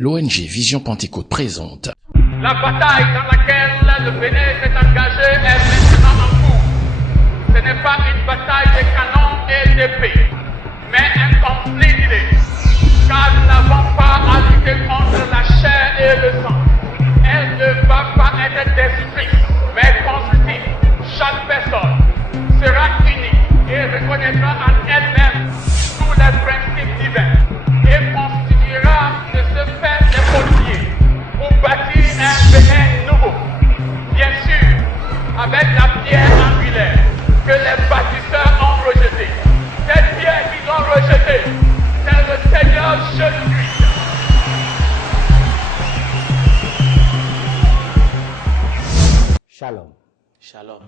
L'ONG Vision Pentecôte présente La bataille dans laquelle le Bénin s'est engagé est maintenant en cours. Ce n'est pas une bataille de canons et d'épées, mais un conflit d'idées. Car nous n'avons pas à lutter contre la chair et le sang. Elle ne va pas être destruite, mais construite. Chaque personne sera unie et reconnaîtra en elle-même tous les principes divins et constituera de ce fait des policiers pour bâtir un Bénin nouveau. Bien sûr, avec la pierre angulaire que les bâtisseurs ont rejetée. Cette pierre qu'ils ont rejetée, c'est le Seigneur Jésus-Christ. Shalom. Shalom.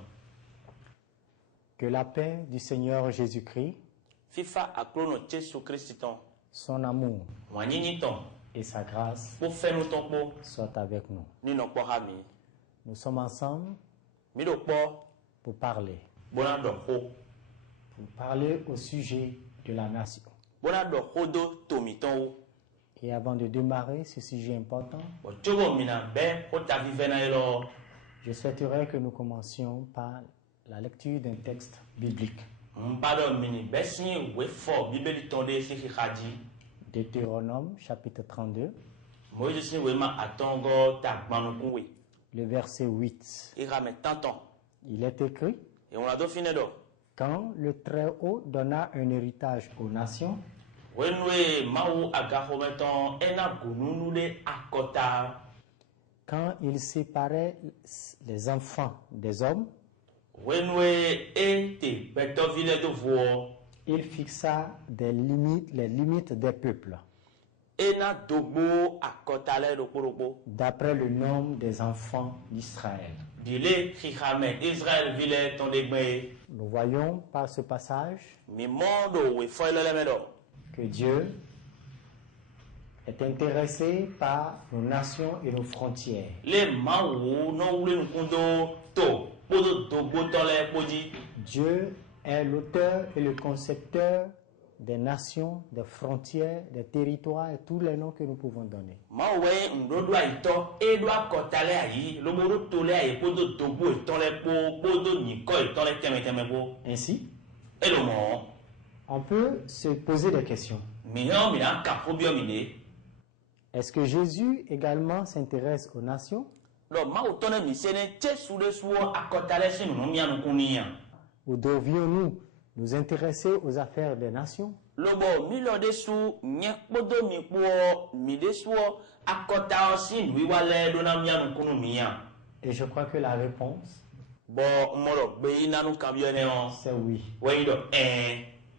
Que la paix du Seigneur Jésus-Christ, FIFA aklono Jésus Christ son amour wanyinyiton et sa grâce pour faire nous ton po soient avec nous. ni no po hami Nous sommes ensemble mi do po pour parler au sujet de la nation. bona do hodo tomiton wo Et avant de démarrer ce sujet important, bo jogo mina be ko ta vivena elo je souhaiterais que nous commencions par la lecture d'un texte biblique. mbado mini besin we fo bibeli tonde se khadi Deutéronome chapitre 32, Moïse sin we ma atongo ta gbanu kunwe le verset 8. ira me tanton Il est écrit: et on la do fine do Quand le Très-Haut donna un héritage aux nations, wenwe mawu aga hometon ena gununu de akota quand il séparait les enfants des hommes, wenwe ete beto vile do vo il fixa les limites des peuples, ena dogbo akotale ropo d'après le nombre des enfants d'Israël. bile khame Israël vile ton degbe Nous voyons par ce passage mi mondo we foilele medo que Dieu est intéressé par nos nations et nos frontières. le mawu no wule nkundo to podo dogbo tole poji Dieu est l'auteur et le concepteur des nations, des frontières, des territoires et tous les noms que nous pouvons donner. mawe ndodo aito edo akotale ayi lobodo tole ayi podo dogbo tole podo niko tole teme po Ainsi, elomo on peut se poser des questions. miho mina kapobio mine Est-ce que Jésus également s'intéresse aux nations lo mawu tone misene Jesu de suo akotale sinu no mianu kunia ou devrions-nous nous intéresser aux affaires des nations? lobo milo de su nye kpodo mi po mi de suo akota sinu wiwale do na mianu kunu mia Et je crois que la réponse, bo moro be nanu kabio ne on c'est oui. we do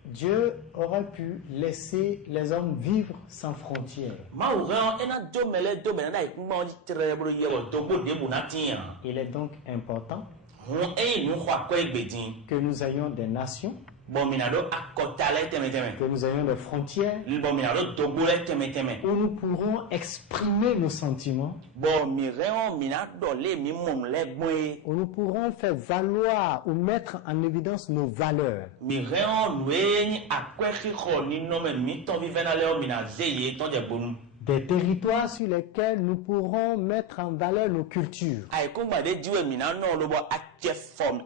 Dieu aurait pu laisser les hommes vivre sans frontières. mawu ran ena do mele do mena dai kuma on tere bro ye bo do bo de bu na tia Il est donc important hun nu kwa ko egbedin que nous ayons des nations, bo mina do akota le teme que nous ayons des frontières bo mina do dogo le teme où nous pourrons exprimer nos sentiments, bo mi reon mina do le mi mom le gboe où nous pourrons faire valoir ou mettre en évidence nos valeurs. mi reon nueni akweki kho ni no me mi to vivena le o mina zeye to je bonu Des territoires sur lesquels nous pourrons mettre en valeur nos cultures. ai ko gba de diwe mina no lo bo acha form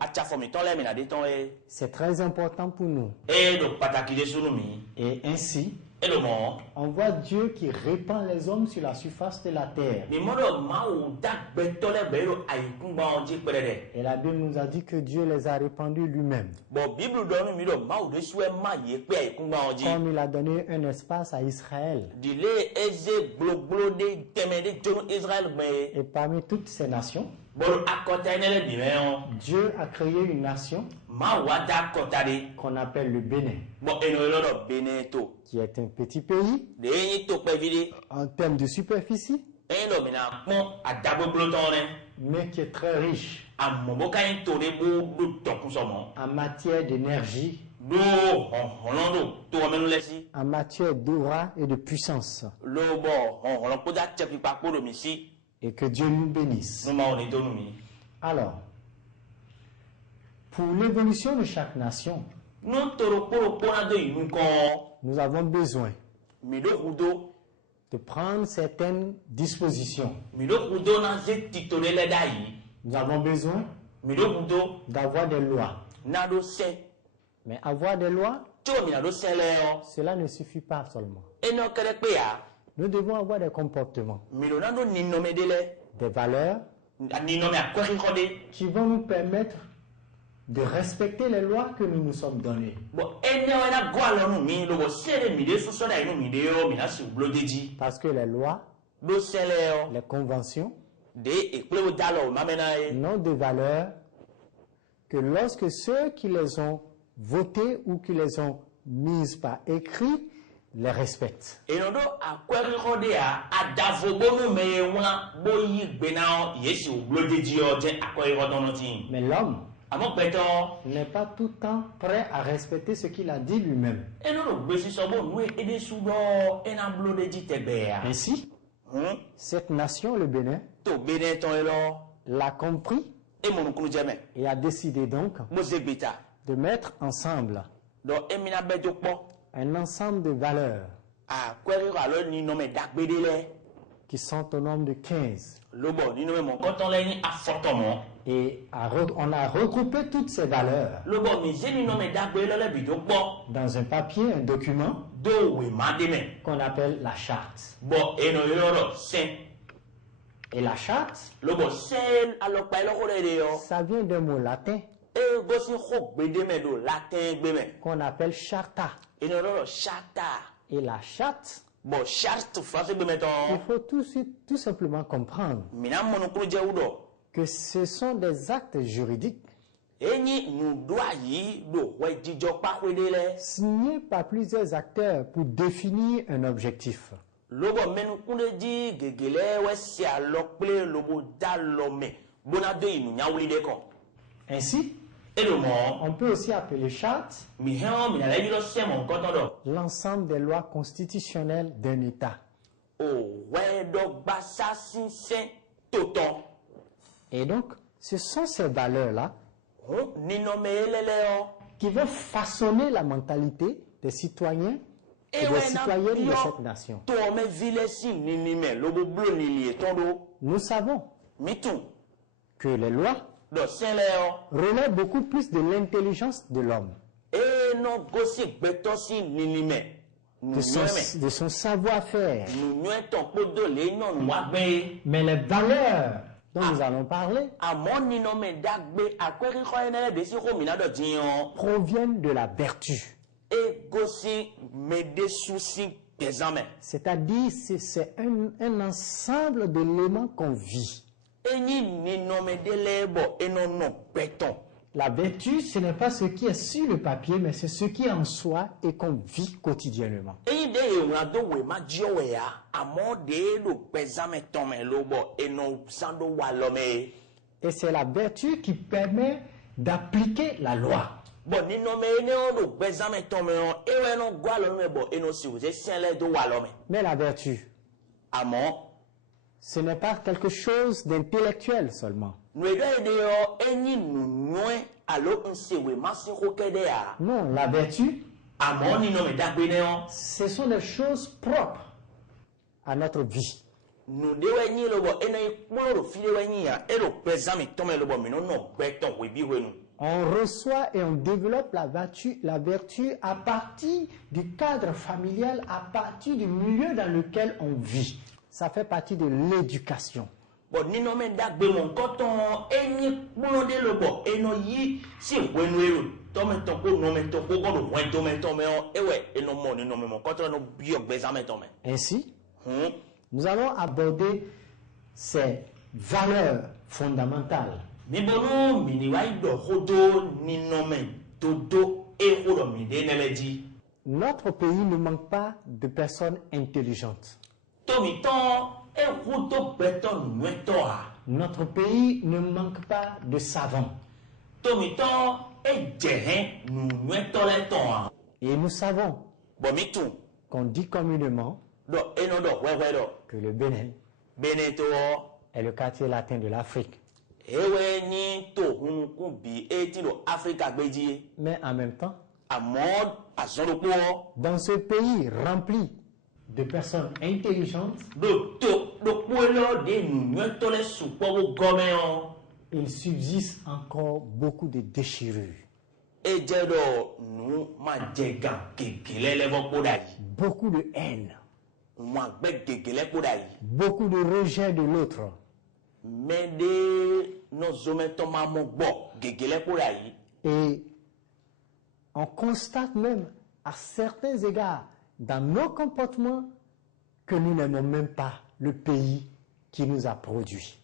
to le mina de ton C'est très important pour nous. e do pataki de sunu mi Et ainsi, e do mo on voit Dieu qui répand les hommes sur la surface de la terre. mi modo mawu dagbe to le be ro ai ku gba on ji perede Et la Bible nous a dit que Dieu les a répandus lui-même. bo bible do mi do mawu de suwe ma ye pe ai ku gba on ji Comme il a donné un espace à Israël. dile eze gbogbo de teme de jono Israël gbe Et parmi toutes ces nations, bo akota ne le bi me on Dieu a créé une nation ma wada kota de qu'on appelle le Bénin, bo eno lo do beneto qui est un petit pays de yin to pe vide en termes de superficie, eno mina pon adabo glotone mais qui est très riche amobo kan to de bo do tokun somo en matière d'énergie, do honondo to menu lesi en matière d'aura et de puissance. lo bo hono ko da chepi pa ko do mi si Et que Dieu nous bénisse. no ma oni to nu mi Alors, pour l'évolution de chaque nation, no toro poro pona do inu ko nous avons besoin mi do hudo de prendre certaines dispositions. Mi do kudo na ze titole le da yi. Nous avons besoin Mi do kudo d'avoir des lois. na do se. Mais avoir des lois, Tso mi na do se le o. cela ne suffit pas seulement. Eno kere pe ya. Nous devons avoir des comportements, Mi do na do ni no me de le. des valeurs Ni no me akweri khode. qui vont nous permettre de respecter les lois que nous nous sommes données. Bo ene wa na go alo nu mi lo bo se de mi de so so da inu mi de o mi na si ublo deji. Parce que les lois, Do se le o. les conventions De ekple o dalo ma mena e. n'ont de valeur que lorsque ceux qui les ont votées ou qui les ont mises par écrit les respectent. Eno do akweri khode a adavo bonu me wona bo yi gbe na o yesi ublo deji o je akweri khodo no tin. Mais l'homme Amo peto n'est pas tout le temps prêt à respecter ce qu'il a dit lui-même. eno do gbe si so bo nu e de su do ena blo deji tegbe ya. Ainsi, cette nation, le Bénin, To bene ton elo l'a compris e mo nkunu jeme. et a décidé donc Mo se gbeta. de mettre ensemble Do emina bejo po. un ensemble de valeurs Akweri ko alo ni no me dagbe de le. qui sont au nombre de 15. Lobo ni no me mon koton le ni afotomo. Et on a regroupé toutes ces valeurs Lobo mi je ni no me dagbe le bijo po. dans un papier, un document Do we ma de me. qu'on appelle la charte. Bo eno yoro sen. Et la charte, Lobo sen alo pa elo ko de yo. ça vient d'un mot latin E go si ho gbe de me do latin gbe me. qu'on appelle charta. Eno yoro chata. Et la charte, Bo charte français gbe me il ton. faut tout simplement comprendre Mina mo nkunu je udo. que ce sont des actes juridiques Enyi nu do ayi do we jijo pa ko de le. signés par plusieurs acteurs pour définir un objectif. Lobo menu kunde di gegele we si alokple lobo dalome. Bona do inu nyawuli de kon. Ainsi, Elomo on peut aussi appeler charte mi hen mi na le lo se mon koton do. l'ensemble des lois constitutionnelles d'un État. O we do gbasa sinsen toton. Et donc, ce sont ces valeurs-là Ho ni no me elele o. qui vont façonner la mentalité des citoyens et des citoyennes de cette nation. To me vile si ni ni me lobo blo ni li tondo. Nous savons Mitu que les lois do sen le o. relèvent beaucoup plus de l'intelligence de l'homme, E no gosi gbeto si ni ni me. Nu nyeme. de son savoir-faire. Nu nyue ton podo le non wa gbe. Mais les valeurs dont nous allons parler Àmọ́ nínú mi dàgbé àkwẹ́rí kọ́ ẹnẹ́rẹ́ dé sí gómìnà dọ̀tí yan. proviennent de la vertu. Egosi medesusi pẹ̀sánmẹ̀. C'est-à-dire, c'est un ensemble d'éléments qu'on vit. Eyín nínú mi délé bọ̀ ẹnu nù pẹ̀tàn. La vertu, ce n'est pas ce qui est sur le papier, mais c'est ce qui est en soi et qu'on vit quotidiennement. Eyín dé ìwọ̀n àdówè má jí ọ̀wẹ̀ yá. Àmọ́ dé lò pẹ̀sánmẹ̀ tọ̀mẹ̀ ló bọ̀ ẹnu sándó wà lọ́mẹ̀. Et c'est la vertu qui permet d'appliquer la loi. Bọ̀ nínú mi ẹni wọn lò pẹ̀sánmẹ̀ tọ̀mẹ̀ hàn ẹwẹ́ ẹnu gbọ́ àlọ́mẹ̀ bọ̀ ẹnu sì wùsẹ̀ sẹ́lẹ̀ tó wà lọ́mẹ̀. Mais la vertu, Àmọ́ ce n'est pas quelque chose d'intellectuel seulement. nùẹ̀dọ́ èdè yọ eyín nùnúẹ̀ àló ń ṣèwé má sí kó kéde à. Non, la vertu, Àmọ́ nínú mi dàgbé ní ọ́. ce sont des choses propres à notre vie. Nùdéwẹ̀ yín ló bọ̀ ẹnu ìpọ́nrọ̀ fídéwẹ̀ yín yà ẹ̀rọ pẹ̀sánmì tọ́mẹ̀ ló bọ̀ mí nínú gbẹ́tọ̀ wẹ̀bí wẹ̀nu. On reçoit et on développe la vertu à partir du cadre familial, à partir du milieu dans lequel on vit. Ça fait partie de l'éducation. Bọ̀ nínú mi dàgbé mọ̀ nkọ́tàn ẹ̀yìn kpọ́nrọ̀dé ló bọ̀ ẹnu yí sí ìwẹ̀nu èrò tọ́mẹ̀tọ́ kó nọmẹ̀tọ́ kó gbọ́dọ̀ wẹ̀ tọ́mẹ̀tọ́mẹ̀ ọ́ ẹ̀wẹ̀ ẹnu mọ̀ nínú mi mọ̀ nkọ́tàn ẹnu bí ọ̀gbẹ́sánmẹ̀ tọ́mẹ̀. Ainsi, nous allons aborder ces valeurs fondamentales Bíbélù mi ni wáyé dọ̀ kótó nínú mi dodo éhùrọ̀ mi dé nẹ́lẹ́dí. Notre pays ne manque pas de personnes intelligentes. Tómi tán éhù tó gbẹ́tọ̀ nùnú ẹ̀tọ́ à. Notre pays ne manque pas de savants. Tómi tán ẹ̀jẹ̀hẹ́ nùnú ẹ̀tọ́ lẹ́tọ̀ à. Et nous savons Bọ̀mí tún qu'on dit communément dọ̀ ẹnu dọ̀ wẹ́wẹ́ dọ̀. que le Bénin Bẹ́ẹ̀ni tó wọ́. est le quartier latin de l'Afrique. Ewe ní tòhunkún bí etí lọ Áfíríkà gbéjì. Mais en même temps, Àmọ́ àsọ̀rọ̀pọ̀ dans ce pays rempli de personnes intelligentes, il subsiste encore beaucoup de déchirures, beaucoup de haine, beaucoup de rejet de l'autre. Et on constate même à certains égards dans nos comportements que nous n'aimons même pas le pays qui nous a produits.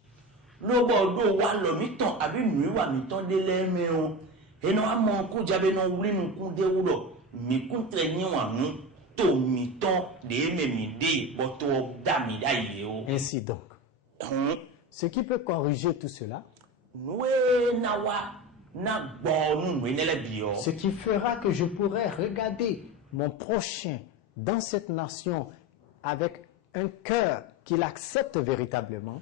Ainsi donc, ce qui peut corriger tout cela, ce qui fera que je pourrai regarder mon prochain dans cette nation avec un cœur qu'il accepte véritablement,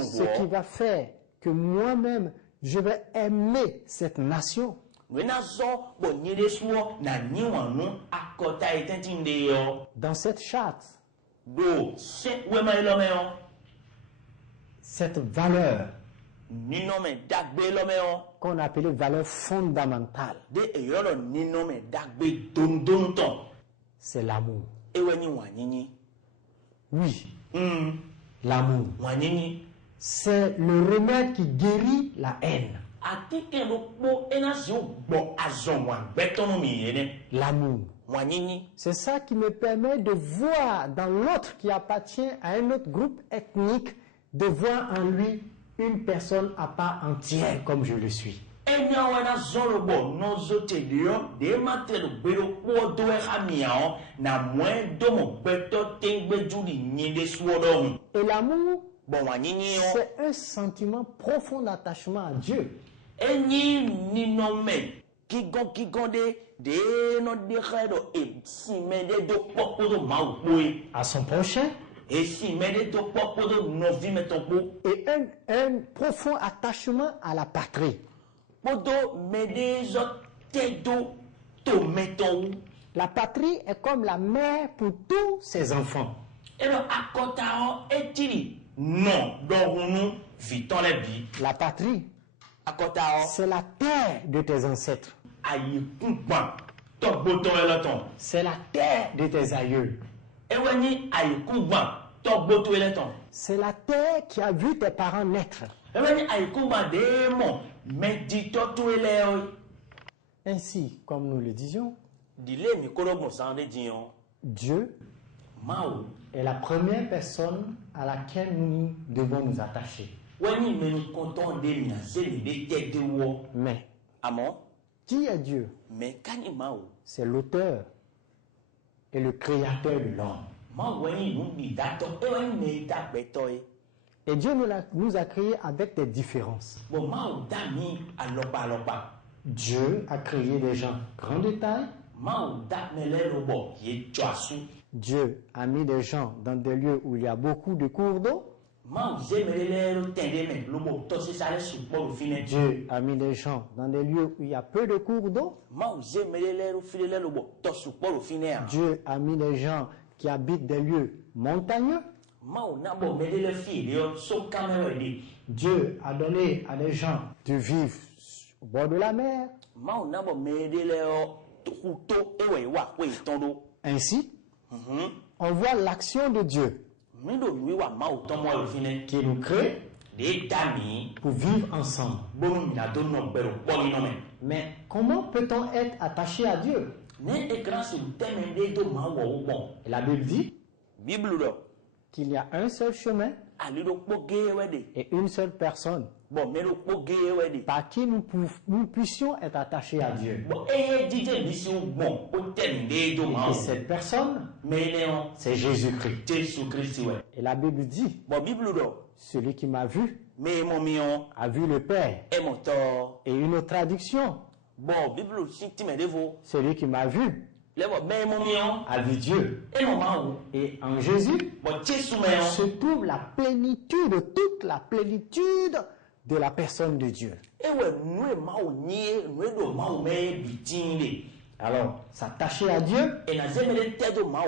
ce qui va faire que moi-même je vais aimer cette nation. Dans cette charte, cette valeur qu'on appelait valeur fondamentale, c'est l'amour. Oui, l'amour. C'est le remède qui guérit la haine. L'amour. C'est ça qui me permet de voir dans l'autre qui appartient à un autre groupe ethnique, de voir en lui une personne à part entière comme je le suis. Et l'amour, c'est un sentiment profond d'attachement à Dieu. À son prochain. Et un profond attachement à la patrie. La patrie est comme la mère pour tous ses enfants. La patrie, c'est la terre de tes ancêtres. C'est la terre de tes aïeux. C'est la terre qui a vu tes parents naître. Ainsi, comme nous le disions, Dieu est la première personne à laquelle nous devons nous attacher. Mais, qui est Dieu? C'est l'auteur et le créateur de l'homme. Et Dieu nous a créés avec des différences. Dieu a créé des gens grands de taille. Dieu a mis des gens dans des lieux où il y a beaucoup de cours d'eau. Dieu a mis des gens dans des lieux où il y a peu de cours d'eau. Dieu a mis des gens qui habitent des lieux montagneux. Dieu a donné à des gens de vivre au bord de la mer. Ainsi, on voit l'action de Dieu qui nous crée pour vivre ensemble. Mais comment peut-on être attaché à Dieu? Et la Bible dit qu'il y a un seul chemin et une seule personne par qui nous puissions être attachés à Dieu. Et cette personne, c'est Jésus-Christ. Et la Bible dit, celui qui m'a vu a vu le Père. Et une autre traduction, celui qui m'a vu a vu Dieu. Et en Jésus se trouve la plénitude, toute la plénitude de la personne de Dieu. Alors, s'attacher à Dieu.